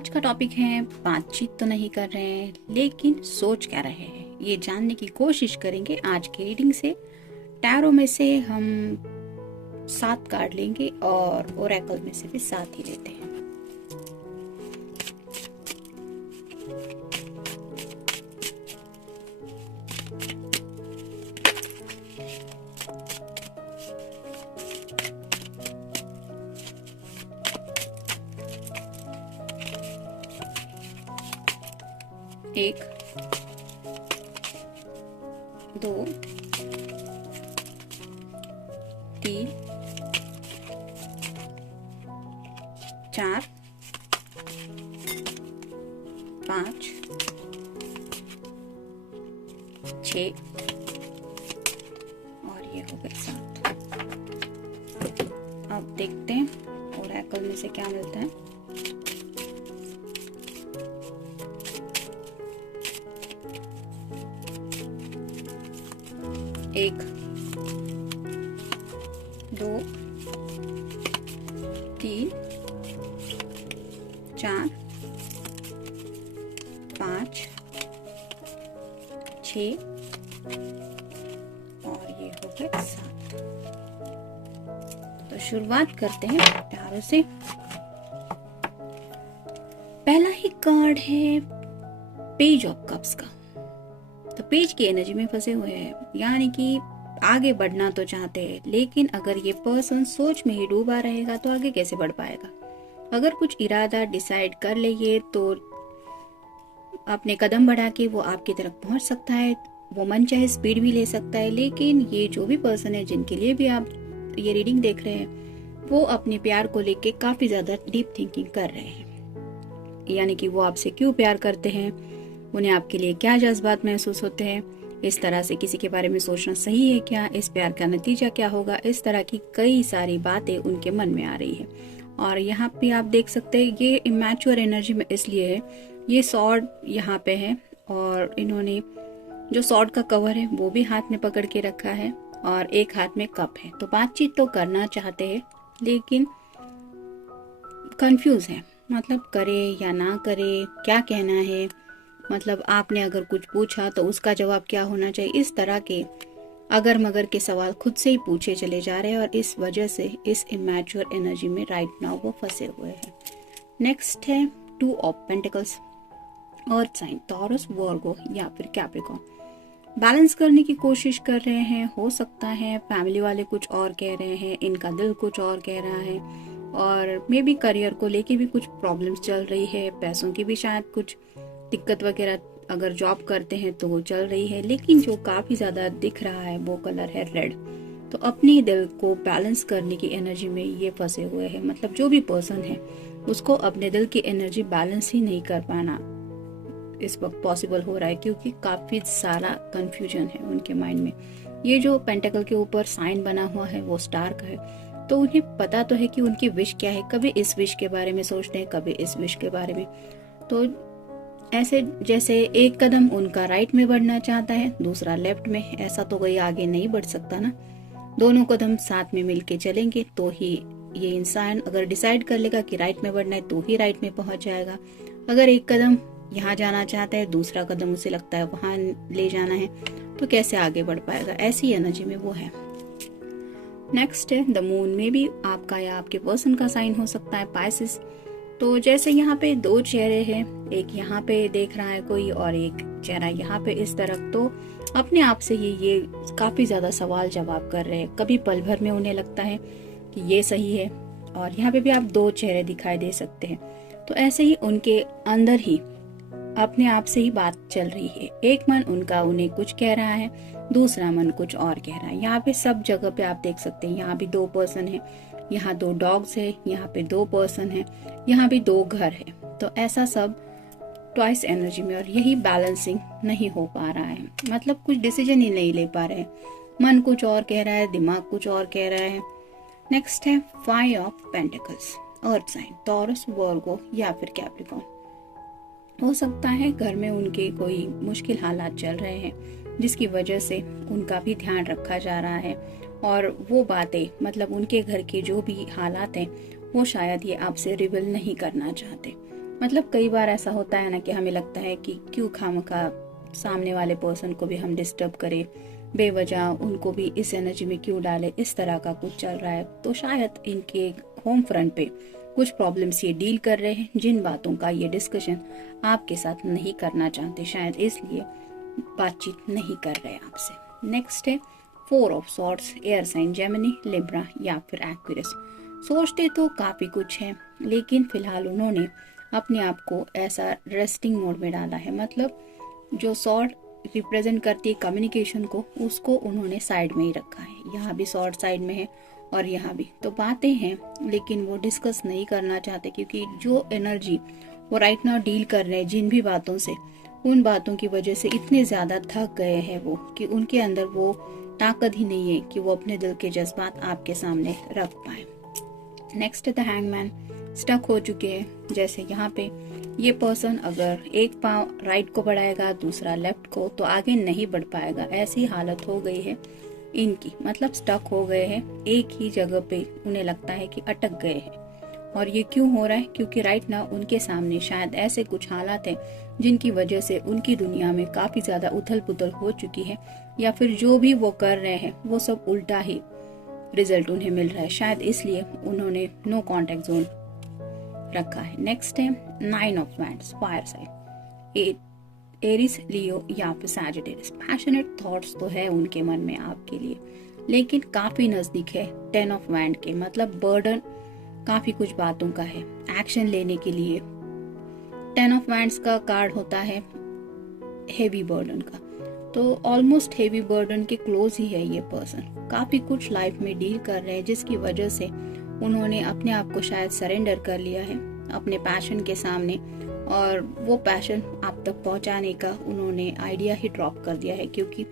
आज का टॉपिक है बातचीत तो नहीं कर रहे हैं लेकिन सोच क्या रहे हैं, ये जानने की कोशिश करेंगे आज की रीडिंग से। टैरो में से हम 7 कार्ड लेंगे और ओरेकल में से भी 7 ही लेते हैं। एक, दो, तीन, चार, 5, 6 और ये हो गए 7। अब देखते हैं ओरेकल में से क्या मिलता है। एक, दो, तीन, 4, 5, 6 और ये हो गए 7। तो शुरुआत करते हैं टैरो से। पहला ही कार्ड है पेज ऑफ कप्स का। तो पेज की एनर्जी में फंसे हुए हैं, यानी कि आगे बढ़ना तो चाहते हैं लेकिन अगर ये पर्सन सोच में ही डूबा रहेगा तो आगे कैसे बढ़ पाएगा। अगर कुछ इरादा डिसाइड कर ले ये तो अपने कदम बढ़ा के वो आपकी तरफ पहुंच सकता है, वो मन चाहे स्पीड भी ले सकता है। लेकिन ये जो भी पर्सन है जिनके लिए भी आप ये रीडिंग देख रहे हैं वो अपने प्यार को लेके काफी ज्यादा डीप थिंकिंग कर रहे हैं, यानी कि वो आपसे क्यों प्यार करते हैं, उन्हें आपके लिए क्या जज्बात महसूस होते हैं, इस तरह से किसी के बारे में सोचना सही है क्या, इस प्यार का नतीजा क्या होगा, इस तरह की कई सारी बातें उनके मन में आ रही है। और यहाँ पे आप देख सकते हैं ये इमैच्योर एनर्जी में इसलिए है, ये सॉर्ड यहाँ पे है और इन्होंने जो सॉर्ड का कवर है वो भी हाथ में पकड़ के रखा है और एक हाथ में कप है। तो बातचीत तो करना चाहते हैं लेकिन कंफ्यूज है, मतलब करे या ना करे, क्या कहना है, मतलब आपने अगर कुछ पूछा तो उसका जवाब क्या होना चाहिए, इस तरह के अगर मगर के सवाल खुद से ही पूछे चले जा रहे हैं और इस वजह से इस इमैच्योर एनर्जी में राइट नाउ वो फंसे हुए हैं। नेक्स्ट है 2 of pentacles, earth sign, Taurus, Virgo या फिर कैप्रिकॉर्न। बैलेंस करने की कोशिश कर रहे हैं, हो सकता है फैमिली वाले कुछ और कह रहे हैं, इनका दिल कुछ और कह रहा है और मे बी करियर को लेके भी कुछ प्रॉब्लम्स चल रही है, पैसों की भी शायद कुछ दिक्कत वगैरह, अगर जॉब करते हैं तो वो चल रही है। लेकिन जो काफी ज्यादा दिख रहा है वो कलर है रेड। तो अपने दिल को बैलेंस करने की एनर्जी में ये फंसे हुए हैं, मतलब जो भी पर्सन है उसको अपने दिल की एनर्जी बैलेंस ही नहीं कर पाना इस वक्त पॉसिबल हो रहा है, क्योंकि काफी सारा कंफ्यूजन है उनके माइंड में। ये जो पेंटेकल के ऊपर साइन बना हुआ है वो स्टार का है, तो उन्हें पता तो है कि उनकी विश क्या है, कभी इस विश के बारे में सोचते हैं कभी इस विश के बारे में। तो ऐसे जैसे एक कदम उनका राइट में बढ़ना चाहता है, दूसरा लेफ्ट में, ऐसा तो कोई आगे नहीं बढ़ सकता ना। दोनों कदम साथ में मिलके चलेंगे तो ही ये इंसान अगर डिसाइड कर लेगा कि राइट में बढ़ना है तो ही राइट में पहुंच जाएगा। अगर एक कदम यहाँ जाना चाहता है, दूसरा कदम उसे लगता है वहां ले जाना है, तो कैसे आगे बढ़ पाएगा, ऐसी एनर्जी में वो है। नेक्स्ट है द मून में भी आपका या आपके पर्सन का साइन हो सकता है पाइसेस। तो जैसे यहाँ पे 2 चेहरे हैं, एक यहाँ पे देख रहा है कोई और एक चेहरा यहाँ पे इस तरफ, तो अपने आप से ही ये काफी ज्यादा सवाल जवाब कर रहे हैं। कभी पल भर में उन्हें लगता है कि ये सही है और यहाँ पे भी आप 2 चेहरे दिखाई दे सकते हैं। तो ऐसे ही उनके अंदर ही अपने आप से ही बात चल रही है, एक मन उनका उन्हें कुछ कह रहा है, दूसरा मन कुछ और कह रहा है। यहाँ पे सब जगह पे आप देख सकते हैं, यहाँ भी 2 पर्सन है, यहाँ 2 डॉग्स है, यहाँ पे 2 पर्सन है, यहाँ भी 2 घर है। तो ऐसा सब ट्वाइस एनर्जी में, और यही बैलेंसिंग नहीं हो पा रहा है, मतलब कुछ डिसीजन ही नहीं ले पा रहे हैं, मन कुछ और कह रहा है, दिमाग कुछ और कह रहा है। नेक्स्ट है 5 of pentacles, earth sign, Taurus, Virgo या फिर कैप्रिकॉर्न। हो सकता है घर में उनके कोई मुश्किल हालात चल रहे हैं जिसकी वजह से उनका भी ध्यान रखा जा रहा है, और वो बातें, मतलब उनके घर के जो भी हालात हैं वो शायद ये आपसे रिवील नहीं करना चाहते। मतलब कई बार ऐसा होता है ना कि हमें लगता है कि क्यों खामखा सामने वाले पर्सन को भी हम डिस्टर्ब करें, बेवजह उनको भी इस एनर्जी में क्यों डालें, इस तरह का कुछ चल रहा है। तो शायद इनके होम फ्रंट पे कुछ प्रॉब्लम्स ये डील कर रहे हैं, जिन बातों का ये डिस्कशन आपके साथ नहीं करना चाहते, शायद इसलिए बातचीत नहीं कर रहे आपसे। नेक्स्ट है 4 of swords, air sign Gemini, Libra या फिर एक्वेरियस। सोचते तो काफी कुछ है, लेकिन फिलहाल उन्होंने अपने आप को ऐसा रेस्टिंग मोड में डाला है। मतलब जो सॉर्ड रिप्रेजेंट करती है कम्युनिकेशन को, उसको उन्होंने साइड में ही रखा है। यहाँ भी सॉर्ड साइड में है और यहाँ भी। तो बातें हैं, लेकिन वो डिस्कस नहीं करना चाहते, क्योंकि जो एनर्जी वो राइट नाउ डील कर रहे हैं जिन भी बातों से, उन बातों की वजह से इतने ज्यादा थक गए हैं वो, कि उनके अंदर वो ताकत ही नहीं है कि वो अपने दिल के जज्बात आपके सामने रख पाए। नेक्स्ट द हैंगमैन, स्टक हो चुके हैं। जैसे यहाँ पे ये पर्सन अगर एक पांव राइट को बढ़ाएगा, दूसरा लेफ्ट को, तो आगे नहीं बढ़ पाएगा। ऐसी हालत हो गई है इनकी, मतलब स्टक हो गए हैं एक ही जगह पे, उन्हें लगता है कि अटक गए हैं। और ये क्यों हो रहा है? क्योंकि राइट नाउ उनके सामने शायद ऐसे कुछ हालात हैं जिनकी वजह से उनकी दुनिया में काफी ज्यादा उथल पुथल हो चुकी है, या फिर जो भी वो कर रहे हैं वो सब उल्टा ही रिजल्ट उन्हें मिल रहा है। शायद इसलिए उन्होंने नो कॉन्टेक्ट जोन रखा है। नेक्स्ट है 9 of wands, fire sign, Aries, Leo या फिर सैजिटेरियस। पैशनेट थॉट्स तो है उनके मन में आपके लिए, लेकिन काफी नजदीक है 10 ऑफ वैंड के। मतलब बर्डन काफी कुछ बातों का है एक्शन लेने के लिए। 10 ऑफ वैंड्स का कार्ड होता है हेवी बर्डन का, तो ऑलमोस्ट हेवी बर्डन के क्लोज ही है ये पर्सन। काफी कुछ लाइफ में डील कर रहे हैं, जिसकी वजह से उन्होंने अपने आप को शायद सरेंडर कर लिया है अपने पैशन के सामने, और वो पैशन आप तक पहुंचाने का उन्होंने आइडिया ही ड्रॉप कर दिया है, क्योंकि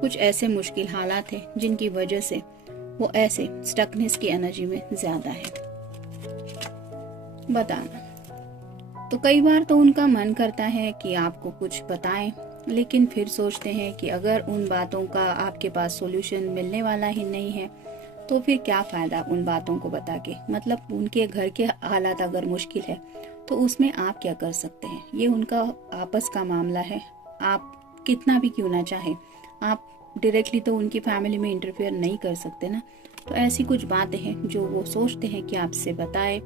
कुछ ऐसे मुश्किल हालात हैं जिनकी वजह से वो ऐसे स्टकनेस की एनर्जी में ज्यादा है। बताना तो कई बार तो उनका मन करता है कि आपको कुछ बताएं, लेकिन फिर सोचते हैं कि अगर उन बातों का आपके पास सॉल्यूशन मिलने वाला ही नहीं है, तो फिर क्या फायदा उन बातों को बता के। मतलब उनके घर के हालात अगर मुश्किल है तो उसमें आप क्या कर सकते हैं? ये उनका आपस का मामला है। आप कितना भी क्यों ना चाहे, आप डायरेक्टली तो उनकी फैमिली में इंटरफेयर नहीं कर सकते ना। तो ऐसी कुछ बातें हैं जो वो सोचते हैं कि आपसे बताए,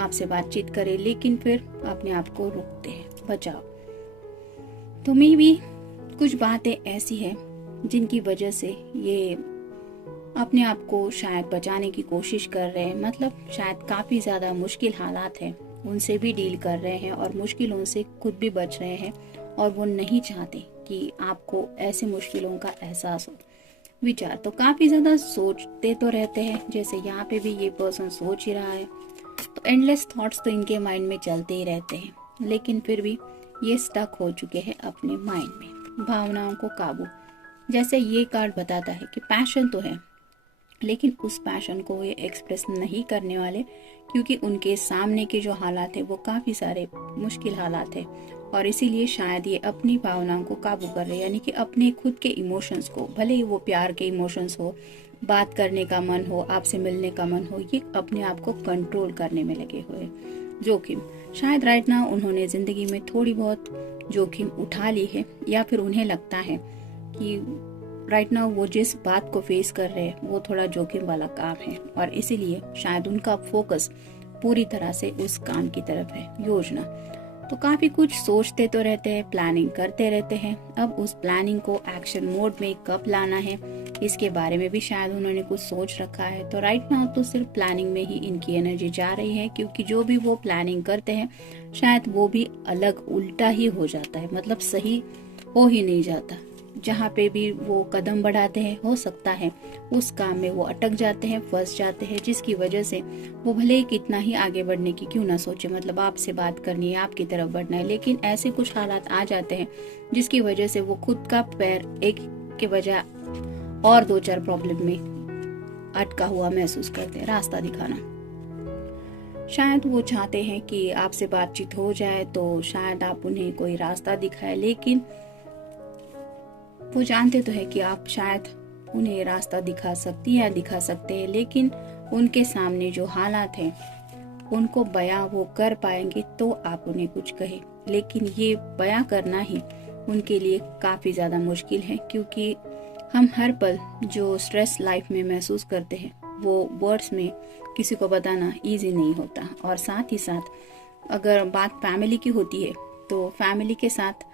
आपसे बातचीत करे, लेकिन फिर अपने आप को रोकते हैं, बचाओ। तो मे भी कुछ बातें ऐसी हैं जिनकी वजह से ये अपने आप को शायद बचाने की कोशिश कर रहे हैं। मतलब शायद काफी ज्यादा मुश्किल हालात हैं, उनसे भी डील कर रहे हैं और मुश्किलों से खुद भी बच रहे हैं, और वो नहीं चाहते कि आपको ऐसे मुश्किलों का एहसास हो। विचार तो काफी ज्यादा सोचते तो रहते हैं, जैसे यहाँ पे भी ये पर्सन सोच ही रहा है। तो एंडलेस थॉट्स तो इनके माइंड में चलते ही रहते हैं, लेकिन फिर भी ये स्टक हो चुके हैं अपने माइंड में। भावनाओं को काबू, जैसे ये कार्ड बताता है कि पैशन तो है, लेकिन उस पैशन को ये एक्सप्रेस नहीं करने वाले, क्योंकि उनके सामने के जो हालात है वो काफी सारे मुश्किल हालात है, और इसीलिए शायद ये अपनी भावनाओं को काबू कर रहे हैं। यानी कि अपने खुद के इमोशंस को, भले ही वो प्यार के इमोशंस हो, बात करने का मन हो, आपसे मिलने का मन हो, ये अपने आप को कंट्रोल करने में लगे हुए। जोखिम, शायद राइट नाउ उन्होंने जिंदगी में थोड़ी बहुत जोखिम उठा ली है, या फिर उन्हें लगता है कि राइट नाउ वो जिस बात को फेस कर रहे हैं वो थोड़ा जोखिम वाला काम है, और इसीलिए शायद उनका फोकस पूरी तरह से उस काम की तरफ है। योजना तो काफी कुछ सोचते तो रहते हैं, प्लानिंग करते रहते हैं। अब उस प्लानिंग को एक्शन मोड में कब लाना है, इसके बारे में भी शायद उन्होंने कुछ सोच रखा है। तो राइट नाउ तो सिर्फ प्लानिंग में ही इनकी एनर्जी जा रही है, क्योंकि जो भी वो प्लानिंग करते हैं शायद वो भी अलग उल्टा ही हो जाता है। मतलब सही हो ही नहीं जाता। जहाँ पे भी वो कदम बढ़ाते हैं, हो सकता है उस काम में वो अटक जाते हैं, फंस जाते हैं, जिसकी वजह से वो भले ही कितना ही आगे बढ़ने की क्यों ना सोचे, मतलब आपसे बात करनी है, आपकी तरफ बढ़ना है, लेकिन ऐसे कुछ हालात आ जाते हैं जिसकी वजह से वो खुद का पैर एक के बजाय और 2-4 प्रॉब्लम में अटका हुआ महसूस करते हैं। रास्ता दिखाना, शायद वो चाहते हैं कि आपसे बातचीत हो जाए, तो शायद आप उन्हें कोई रास्ता दिखाए, लेकिन वो जानते तो है कि आप शायद उन्हें रास्ता दिखा सकती है या दिखा सकते हैं, लेकिन उनके सामने जो हालात हैं उनको बयां वो कर पाएंगे तो आप उन्हें कुछ कहें, लेकिन ये बयां करना ही उनके लिए काफ़ी ज़्यादा मुश्किल है, क्योंकि हम हर पल जो स्ट्रेस लाइफ में महसूस करते हैं वो वर्ड्स में किसी को बताना इजी नहीं होता। और साथ ही साथ अगर बात फैमिली की होती है तो फैमिली के साथ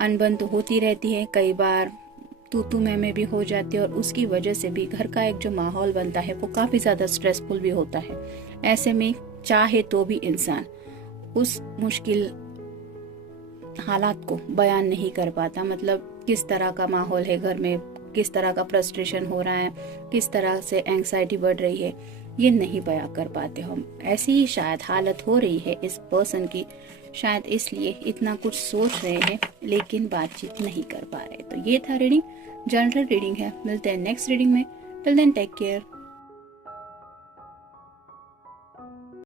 अनबन तो होती रहती है, कई बार तू मैं भी हो जाती है, और उसकी वजह से भी घर का एक जो माहौल बनता है वो काफ़ी ज़्यादा स्ट्रेसफुल भी होता है। ऐसे में चाहे तो भी इंसान उस मुश्किल हालात को बयान नहीं कर पाता, मतलब किस तरह का माहौल है घर में, किस तरह का फ्रस्ट्रेशन हो रहा है, किस तरह से एंग्जाइटी बढ़ रही है, ये नहीं बयां कर पाते हम। ऐसी ही शायद हालत हो रही है इस पर्सन की, शायद इसलिए इतना कुछ सोच रहे हैं लेकिन बातचीत नहीं कर पा रहे। तो ये था रीडिंग, जनरल रीडिंग है। मिलते हैं नेक्स्ट रीडिंग में। Till then take care.